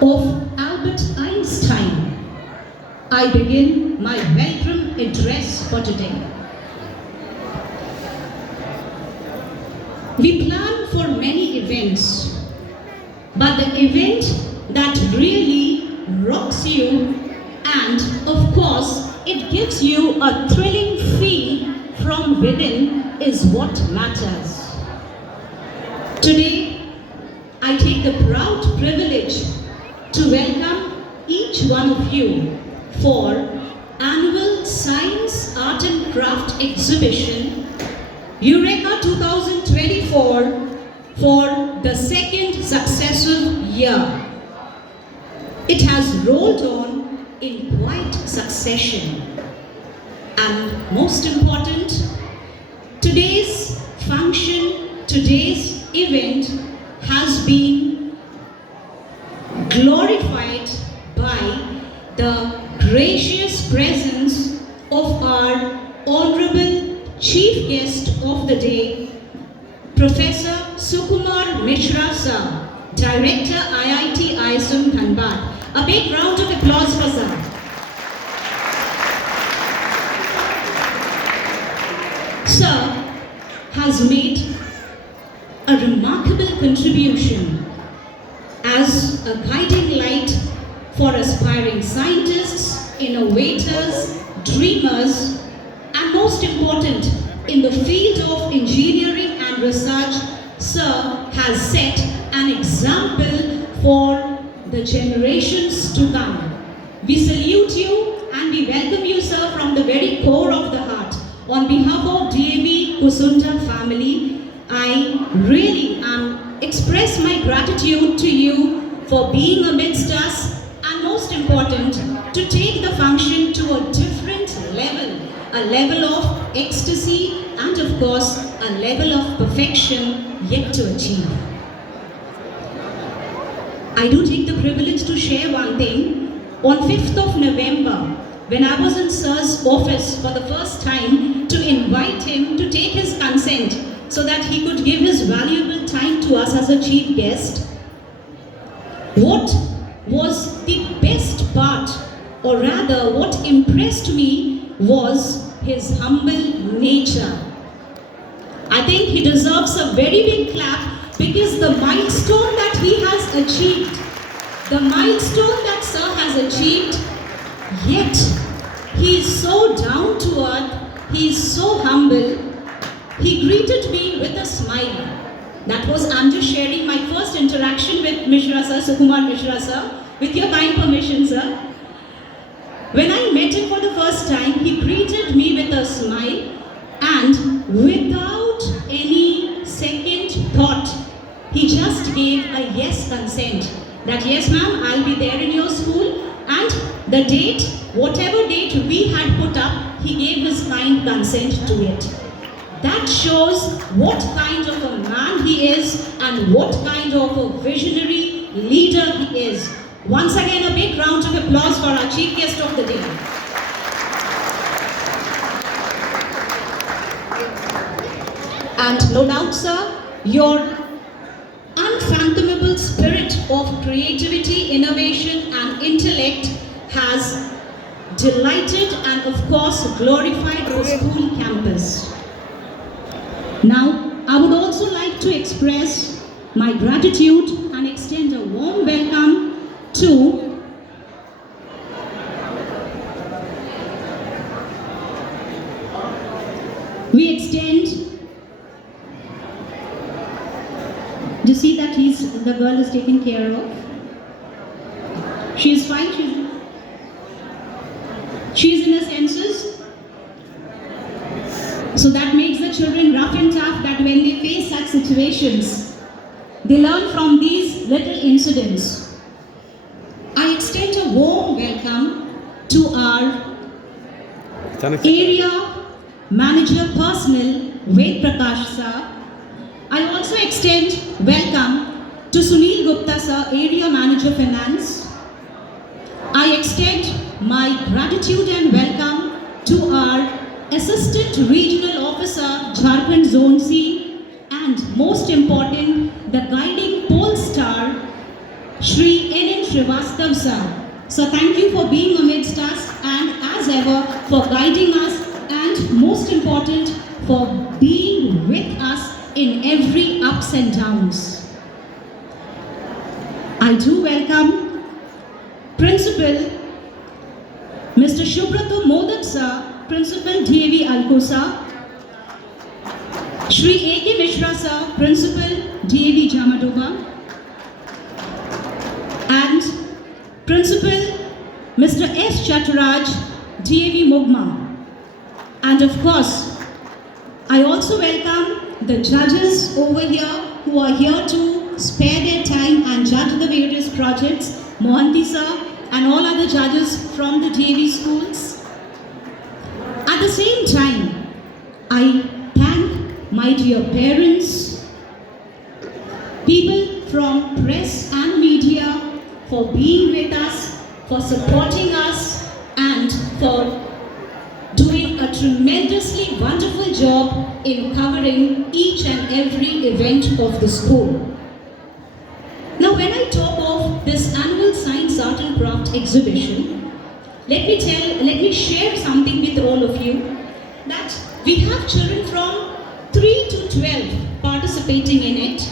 of Albert Einstein, I begin my welcome address for today. We plan for many events, but the event that really rocks you and, of course, it gives you a thrilling feel from within is what matters. Today, I take the proud privilege to welcome each one of you for Annual Science, Art and Craft Exhibition Eureka 2024 for the second successive year. It has rolled on in quite succession. And most important, today's function, today's event has been glorified by the gracious presence of our honorable chief guest of the day, Professor Sukumar Mishra Sir, Director IIT ISM Dhanbad. A big round of applause for Sir. Sir has made a remarkable contribution as a guiding light for aspiring scientists, innovators, dreamers, and most important, in the field of engineering and research. Sir has set an example for the generations to come. We salute you and we welcome you, sir, from the very core of the heart. On behalf of DAV Kusunta family, I really express my gratitude to you for being amidst us, and most important, to take the function to a different level, a level of ecstasy and of course a level of perfection yet to achieve. I do take the privilege to share one thing. On 5th of November, when I was in Sir's office for the first time to invite him to take his consent so that he could give his valuable time to us as a chief guest, what was the best part, or rather what impressed me, was his humble nature. I think he deserves a very big clap because the milestone that he has achieved, the milestone that Sir has achieved, yet he is so down to earth, he is so humble. He greeted me with a smile. That was, I'm just sharing my first interaction with Mishra Sir, Sukumar Mishra Sir, with your kind permission, sir. When I met him for the first time, he greeted me with a smile and without any second thought, he just gave a yes consent. That yes ma'am, I'll be there in your school, and the date, whatever date we had put up, he gave his kind consent to it. That shows what kind of a man he is and what kind of a visionary leader he is. Once again, a big round of applause for our chief guest of the day. And no doubt, sir, your unfathomable spirit of creativity, innovation, and intellect has delighted and, of course, glorified the school campus. Now, I would also like to express my gratitude and extend a warm welcome to you see that the girl is taken care of. She is fine, she's in her senses. So that makes the children rough and tough, that when they face such situations, they learn from these little incidents. I extend a warm welcome to our area manager personnel, Ved Prakash sir. I also extend welcome to Sunil Gupta sir, area manager finance. I extend my gratitude and welcome to our Assistant Regional Officer, Jharkhand Zone C, and most important, the guiding pole star, Shri N. Srivastav sir. So thank you for being amidst us and as ever for guiding us and most important for being with us in every ups and downs. I do welcome Principal Mr. Shubhrato Modak sir, Principal DAV Alcosa, Shri A.K. Mishra sir, Principal DAV Jamadoba, and Principal Mr. S. Chaturaj, DAV Mugma. And of course, I also welcome the judges over here who are here to spare their time and judge the various projects, Mohanty sir and all other judges from the DAV schools. At the same time, I thank my dear parents, people from press and media for being with us, for supporting us, and for doing a tremendously wonderful job in covering each and every event of the school. Now, when I talk of this annual Science, Art and Craft exhibition, let me share something with all of you that we have children from 3 to 12 participating in it.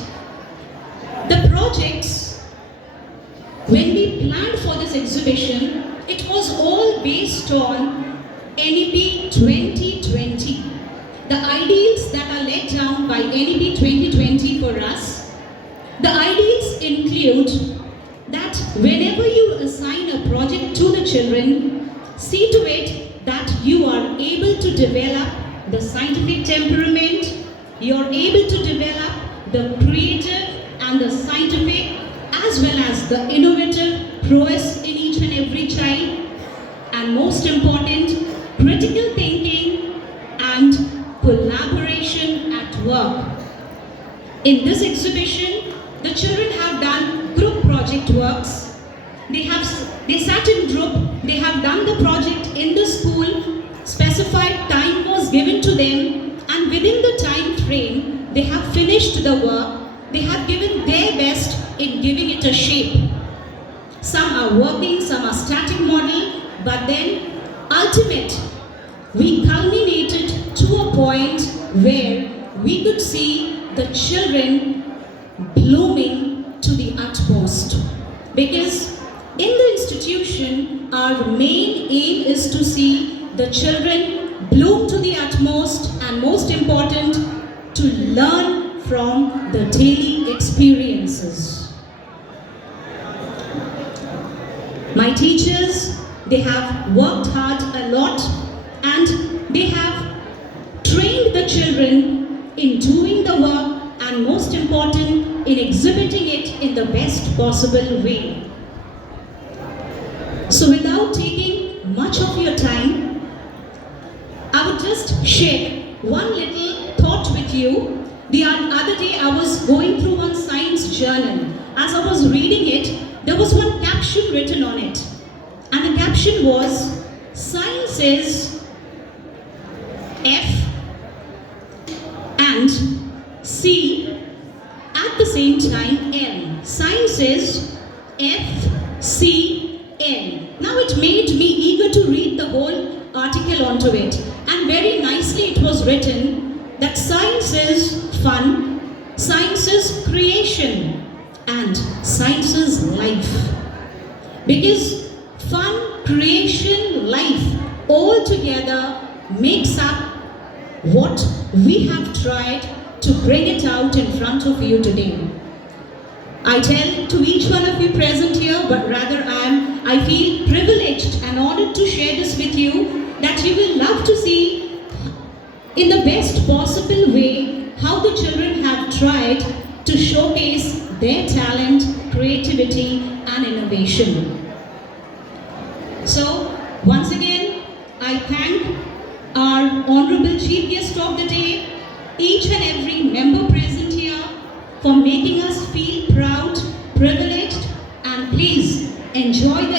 The projects, when we planned for this exhibition, it was all based on NEP 2020. The ideals that are laid down by NEP 2020 for us, the ideals include that whenever you assign a project to the children, see to it that you are able to develop the scientific temperament, you are able to develop the creative and the scientific as well as the innovative prowess in each and every child, and most important, critical thinking and collaboration at work. In this exhibition, the children have done group project works. They sat in group, they have done the project in the school, specified time was given to them, and within the time frame, they have finished the work. They have given their best in giving it a shape. Some are working, some are static model, but then ultimate, we culminated to a point where we could see the children blooming to the utmost. Because in the institution, our main aim is to see the children bloom to the utmost and most important, to learn from the daily experiences. My teachers, they have worked hard a lot and they have trained the children in doing the work and most important in exhibiting it in the best possible way. So without taking much of your time, I would just share one little thought with you. The other day I was going through one science journal. As I was reading it, there was one caption written on it. And the caption was, science is F and C at the same time L. Science is F, C, L. Now it made me eager to read the whole article onto it. And very nicely it was written that science is fun, science is creation, and science is life. Because fun, creation, life all together makes up what we have tried to bring it out in front of you today. I tell to each one of you present here, but rather I feel privileged and honored to share this with you, that you will love to see in the best possible way how the children have tried to showcase their talent, creativity and innovation. So once again, I thank our Honorable Chief Guest of the day, each and every member present here for making us feel proud, privileged, and please enjoy